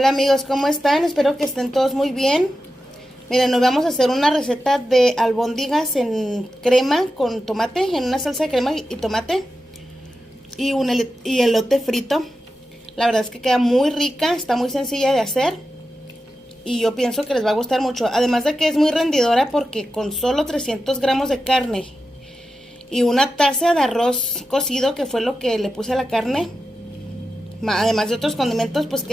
Hola amigos, ¿cómo están? Espero que estén todos muy bien. Miren, nos vamos a hacer una receta de albóndigas en crema con tomate, en una salsa de crema y tomate y elote frito. La verdad es que queda muy rica, está muy sencilla de hacer y yo pienso que les va a gustar mucho. Además de que es muy rendidora porque con solo 300 gramos de carne y una taza de arroz cocido, que fue lo que le puse a la carne, además de otros condimentos, pues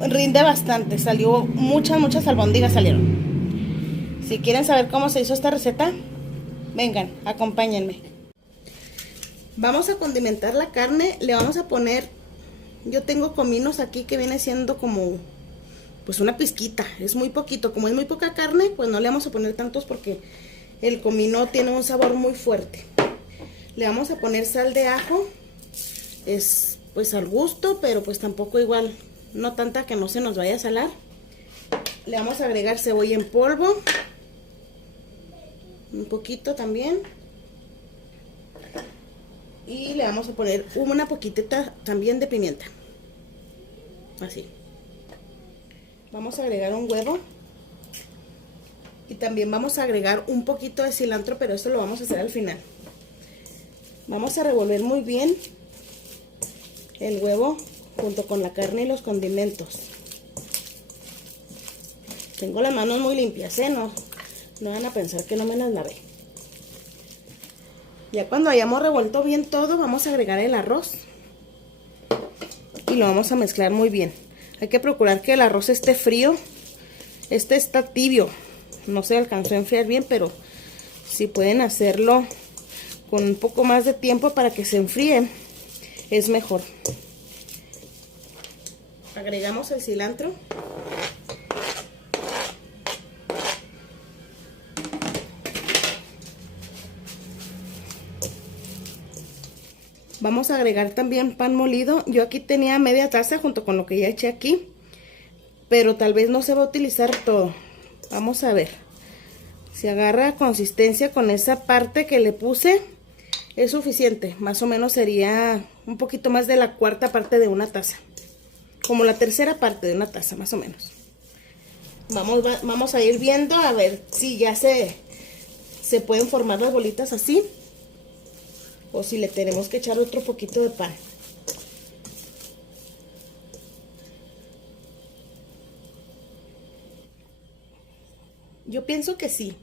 rinde bastante. Salió muchas albóndigas salieron. Si quieren saber cómo se hizo esta receta, vengan, acompáñenme. Vamos a condimentar la carne. Le vamos a poner, yo tengo cominos aquí que viene siendo como pues una pizquita, es muy poquito. Como es muy poca carne, pues no le vamos a poner tantos porque el comino tiene un sabor muy fuerte. Le vamos a poner sal de ajo, es pues al gusto, pero pues tampoco igual, no tanta que no se nos vaya a salar. Le vamos a agregar cebolla en polvo, un poquito también, y le vamos a poner una poquitita también de pimienta, así. Vamos a agregar un huevo y también vamos a agregar un poquito de cilantro, pero esto lo vamos a hacer al final. Vamos a revolver muy bien el huevo junto con la carne y los condimentos. Tengo las manos muy limpias, no van a pensar que no me las lavé. Ya cuando hayamos revuelto bien todo, vamos a agregar el arroz y lo vamos a mezclar muy bien. Hay que procurar que el arroz esté frío. Este está tibio, no se alcanzó a enfriar bien, pero si pueden hacerlo con un poco más de tiempo para que se enfríe, es mejor. Agregamos el cilantro. Vamos a agregar también pan molido. Yo aquí tenía media taza junto con lo que ya eché aquí, pero tal vez no se va a utilizar todo. Vamos a ver. Si agarra consistencia con esa parte que le puse, es suficiente. Más o menos sería un poquito más de la cuarta parte de una taza. Como la tercera parte de una taza, más o menos. Vamos a ir viendo a ver si ya se pueden formar las bolitas así, o si le tenemos que echar otro poquito de pan. Yo pienso que sí.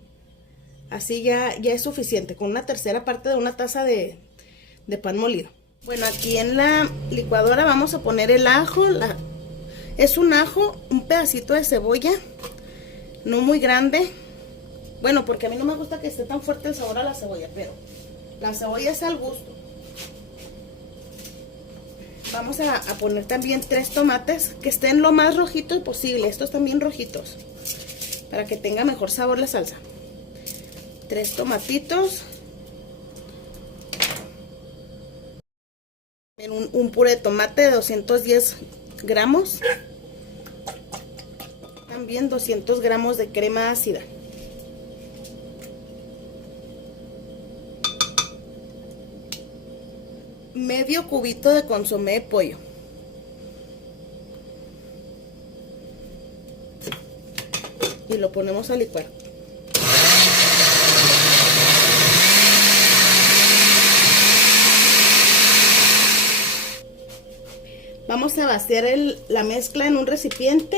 Así ya es suficiente, con una tercera parte de una taza de pan molido. Bueno, aquí en la licuadora vamos a poner el ajo. Es un ajo, un pedacito de cebolla, no muy grande. Bueno, porque a mí no me gusta que esté tan fuerte el sabor a la cebolla, pero la cebolla es al gusto. Vamos a poner también 3 tomates que estén lo más rojitos posible. Estos también rojitos, para que tenga mejor sabor la salsa. 3 tomatitos. Un puré de tomate de 210 gramos. También 200 gramos de crema ácida. Medio cubito de consomé de pollo. Y lo ponemos a licuar. Vamos a vaciar la mezcla en un recipiente.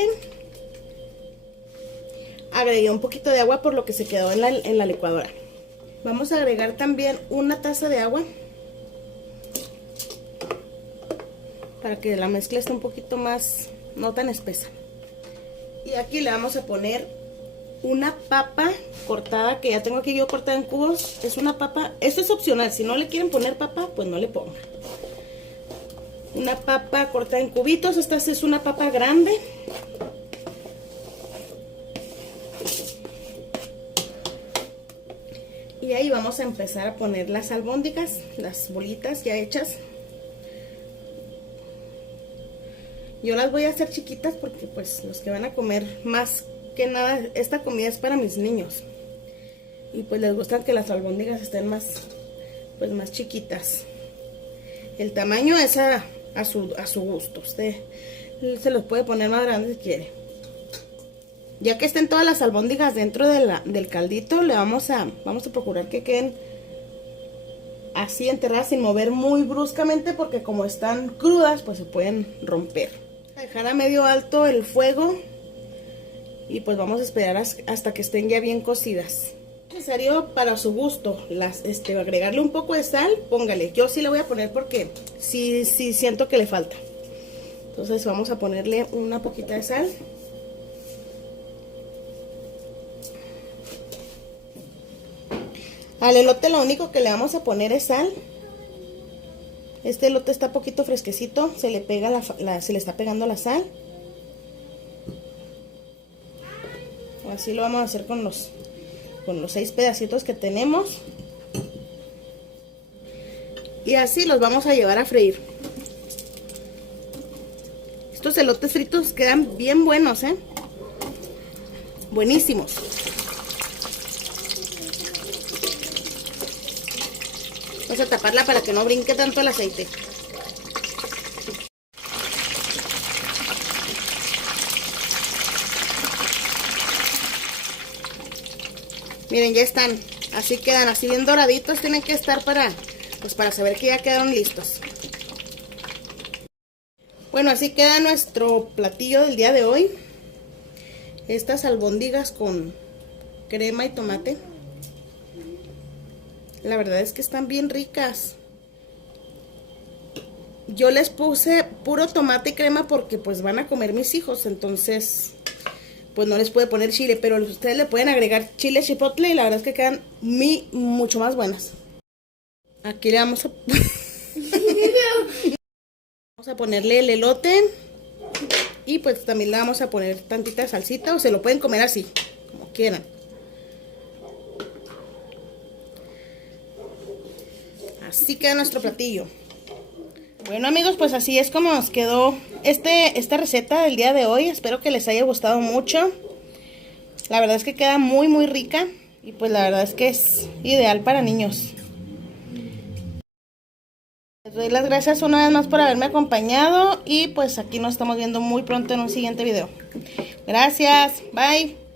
Agregué un poquito de agua por lo que se quedó en la licuadora. Vamos a agregar también una taza de agua para que la mezcla esté un poquito más, no tan espesa. Y aquí le vamos a poner una papa cortada, que ya tengo aquí yo cortada en cubos. Es una papa, esto es opcional, si no le quieren poner papa, pues no le pongan. Una papa cortada en cubitos. Esta es una papa grande. Y ahí vamos a empezar a poner las albóndigas, las bolitas ya hechas. Yo las voy a hacer chiquitas porque pues los que van a comer, más que nada, esta comida es para mis niños. Y pues les gustan que las albóndigas estén más chiquitas. El tamaño es a su gusto. Usted Se los puede poner más grandes si quiere. Ya que estén todas las albóndigas dentro de del caldito, le vamos a procurar que queden así enterradas sin mover muy bruscamente, porque como están crudas pues se pueden romper. Dejar a medio alto el fuego y pues vamos a esperar hasta que estén ya bien cocidas. Necesario para su gusto, agregarle un poco de sal, póngale. Yo sí le voy a poner porque sí siento que le falta. Entonces vamos a ponerle una poquita de sal. Al elote lo único que le vamos a poner es sal. Este elote está poquito fresquecito, se le pega se le está pegando la sal. Así lo vamos a hacer con los 6 pedacitos que tenemos. Y así los vamos a llevar a freír. Estos elotes fritos quedan bien buenos, buenísimos. Vamos a taparla para que no brinque tanto el aceite. Miren, ya están. Así quedan, así bien doraditos. Tienen que estar para saber que ya quedaron listos. Bueno, así queda nuestro platillo del día de hoy. Estas albóndigas con crema y tomate. La verdad es que están bien ricas. Yo les puse puro tomate y crema porque pues van a comer mis hijos. Entonces pues no les puede poner chile, pero ustedes le pueden agregar chile chipotle y la verdad es que quedan mucho más buenas. Aquí le vamos a vamos a ponerle el elote y pues también le vamos a poner tantita salsita, o se lo pueden comer así, como quieran. Así queda nuestro platillo. Bueno amigos, pues así es como nos quedó esta receta del día de hoy. Espero que les haya gustado mucho. La verdad es que queda muy rica. Y pues la verdad es que es ideal para niños. Les doy las gracias una vez más por haberme acompañado. Y pues aquí nos estamos viendo muy pronto en un siguiente video. Gracias, bye.